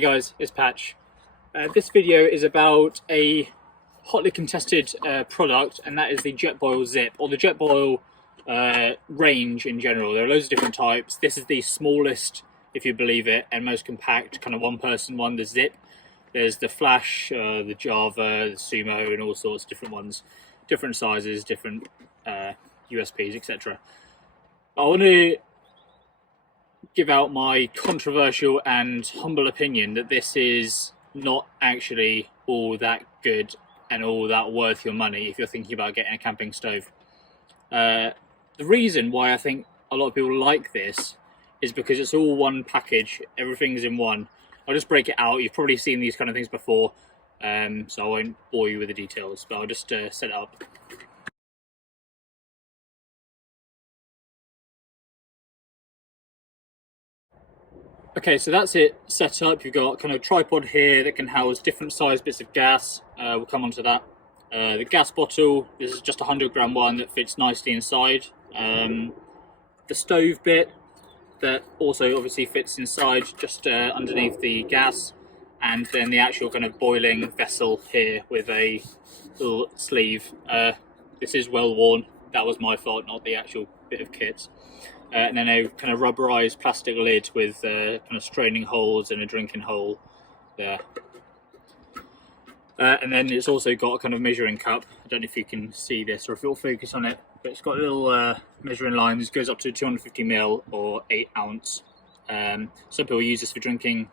Hey guys, it's Patch. This video is about a hotly contested product, and that is the Jetboil Zip, or the Jetboil range in general. There are loads of different types. This is the smallest, if you believe it, and most compact, kind of one-person one, the Zip. There's the Flash, the Java, the Sumo, and all sorts of different ones. Different sizes, different USPs, etc. I want to give out my controversial and humble opinion that this is not actually all that good and all that worth your money if you're thinking about getting a camping stove. The reason why I think a lot of people like this is because it's all one package, everything's in one. I'll just break it out. You've probably seen these kind of things before, so I won't bore you with the details, but I'll just set it up. Okay, so that's it set up. You've got kind of a tripod here that can house different size bits of gas. We'll come on to that. The gas bottle, this is just a 100-gram one that fits nicely inside. The stove bit that also obviously fits inside just underneath the gas. And then the actual kind of boiling vessel here with a little sleeve. This is well worn. That was my fault, not the actual bit of kit. And then a kind of rubberized plastic lid with kind of straining holes and a drinking hole there. And then it's also got a kind of measuring cup. I don't know if you can see this or if it'll focus on it, but it's got a little measuring line. This goes up to 250ml or 8 ounce. Some people use this for drinking.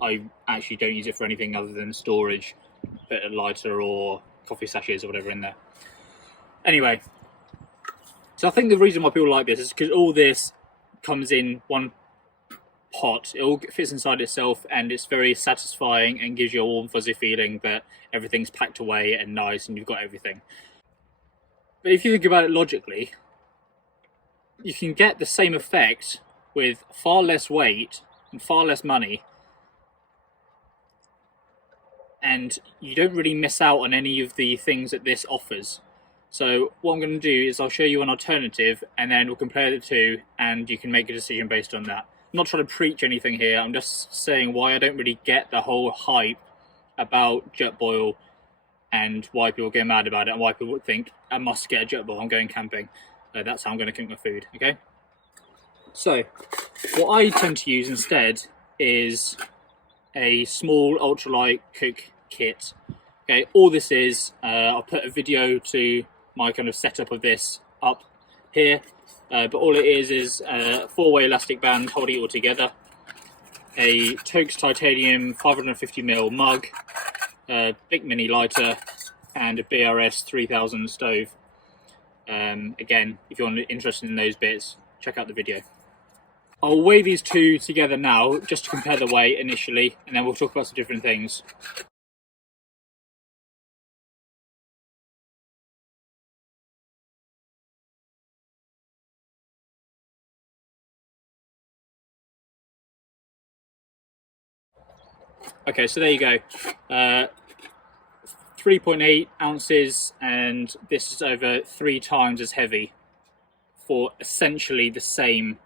I actually don't use it for anything other than storage, bit of lighter or coffee sachets or whatever in there. Anyway. So I think the reason why people like this is because all this comes in one pot. It all fits inside itself, and it's very satisfying and gives you a warm fuzzy feeling that everything's packed away and nice and you've got everything. But if you think about it logically, you can get the same effect with far less weight and far less money, and you don't really miss out on any of the things that this offers. So what I'm going to do is I'll show you an alternative, and then we'll compare the two and you can make a decision based on that. I'm not trying to preach anything here, I'm just saying why I don't really get the whole hype about Jetboil and why people get mad about it and why people think I must get a Jetboil, I'm going camping. That's how I'm going to cook my food, okay? So what I tend to use instead is a small ultralight cook kit. Okay, all this is, I'll put a video to my kind of setup of this up here, but all it is a 4-way elastic band holding it all together, a Tokes titanium 550ml mug, a big mini lighter, and a BRS 3000 stove. Again, if you're interested in those bits, check out the video. I'll weigh these two together now, just to compare the weight initially, and then we'll talk about some different things. Okay, so there you go. 3.8 ounces, and this is over 3 times as heavy for essentially the same,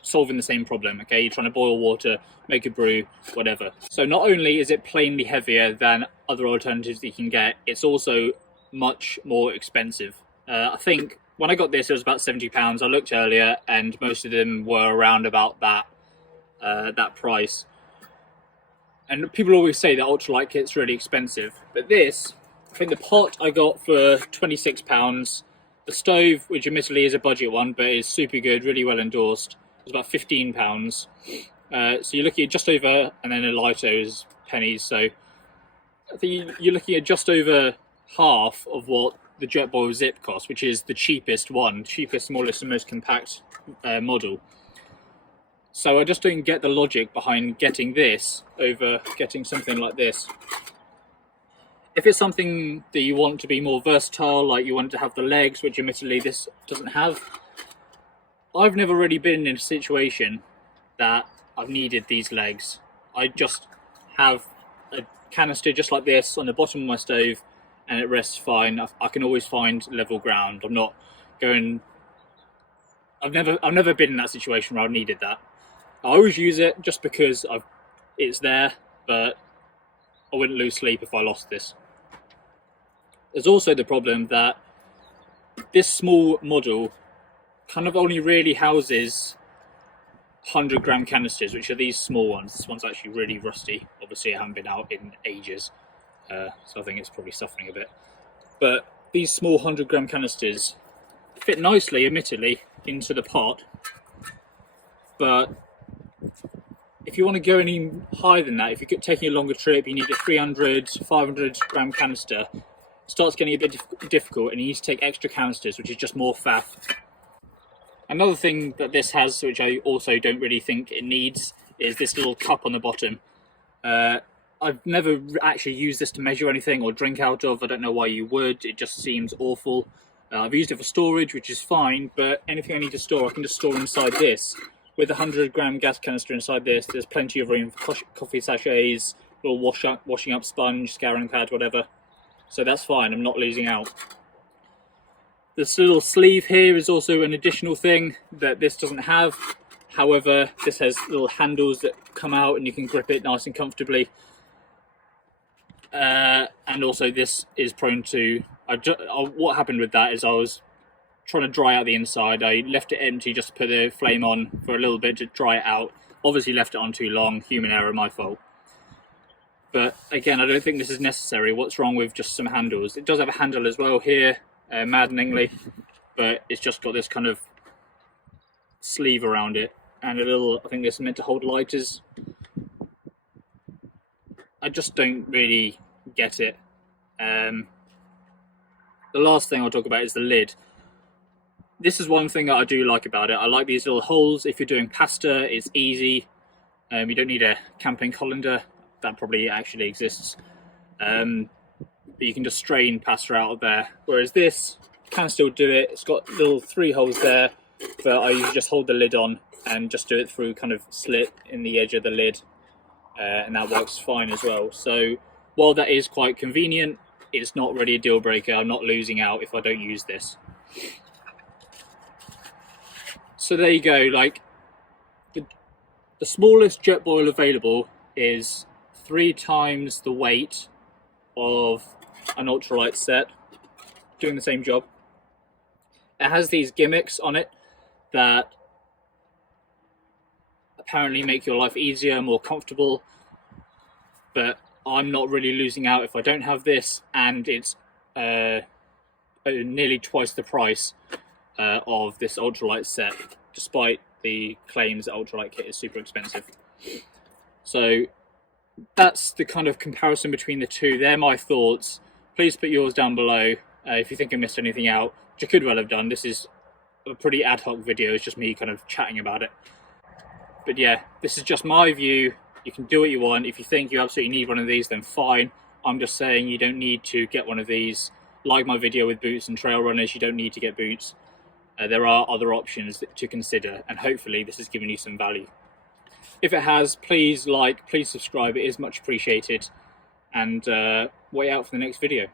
solving the same problem. Okay, you're trying to boil water, make a brew, whatever. So not only is it plainly heavier than other alternatives that you can get, it's also much more expensive. I think when I got this, it was about £70. I looked earlier, and most of them were around about that that price. And people always say that ultralight kit's really expensive, but this, I think the pot I got for £26. The stove, which admittedly is a budget one, but is super good, really well endorsed, was about £15. So you're looking at just over, and then a lighter is pennies. So I think you're looking at just over half of what the Jetboil Zip costs, which is the cheapest one, cheapest, smallest, and most compact model. So I just don't get the logic behind getting this over getting something like this. If it's something that you want to be more versatile, like you want to have the legs, which admittedly this doesn't have, I've never really been in a situation that I've needed these legs. I just have a canister just like this on the bottom of my stove, and it rests fine. I can always find level ground. I'm not going. I've never been in that situation where I've needed that. I always use it just because I've it's there, but I wouldn't lose sleep if I lost this. There's also the problem that this small model kind of only really houses 100-gram canisters, which are these small ones. This one's actually really rusty. Obviously, I haven't been out in ages, so I think it's probably suffering a bit. But these small 100-gram canisters fit nicely, admittedly, into the pot. But if you want to go any higher than that, if you're taking a longer trip, you need a 300, 500-gram canister. It starts getting a bit difficult, and you need to take extra canisters, which is just more faff. Another thing that this has, which I also don't really think it needs, is this little cup on the bottom. I've never actually used this to measure anything or drink out of. I don't know why you would. It just seems awful. I've used it for storage, which is fine, but anything I need to store, I can just store inside this. With a 100-gram gas canister inside this, there's plenty of room for coffee sachets, little washing up sponge, scouring pad, whatever. So that's fine, I'm not losing out. This little sleeve here is also an additional thing that this doesn't have. However, this has little handles that come out and you can grip it nice and comfortably. And also this is prone to... what happened with that is I was trying to dry out the inside. I left it empty just to put the flame on for a little bit to dry it out. Obviously left it on too long, human error, my fault. But again, I don't think this is necessary. What's wrong with just some handles? It does have a handle as well here, maddeningly, but it's just got this kind of sleeve around it and a little, I think this is meant to hold lighters. I just don't really get it. The last thing I'll talk about is the lid. This is one thing that I do like about it. I like these little holes. If you're doing pasta, it's easy. You don't need a camping colander. That probably actually exists. But you can just strain pasta out of there. Whereas this can still do it. It's got little 3 holes there, but I usually just hold the lid on and just do it through kind of slit in the edge of the lid. And that works fine as well. So while that is quite convenient, it's not really a deal breaker. I'm not losing out if I don't use this. So there you go. Like the smallest Jetboil available is 3 times the weight of an Ultralight set, doing the same job. It has these gimmicks on it that apparently make your life easier, more comfortable, but I'm not really losing out if I don't have this, and it's nearly twice the price of this Ultralight set, despite the claims that Ultralight kit is super expensive. So that's the kind of comparison between the two. They're my thoughts. Please put yours down below if you think I missed anything out, which I could well have done. This is a pretty ad hoc video. It's just me kind of chatting about it. But yeah, this is just my view. You can do what you want. If you think you absolutely need one of these, then fine. I'm just saying you don't need to get one of these. Like my video with boots and trail runners, you don't need to get boots. There are other options to consider, and hopefully this has given you some value. If it has, please like, please subscribe. It is much appreciated. And wait out for the next video.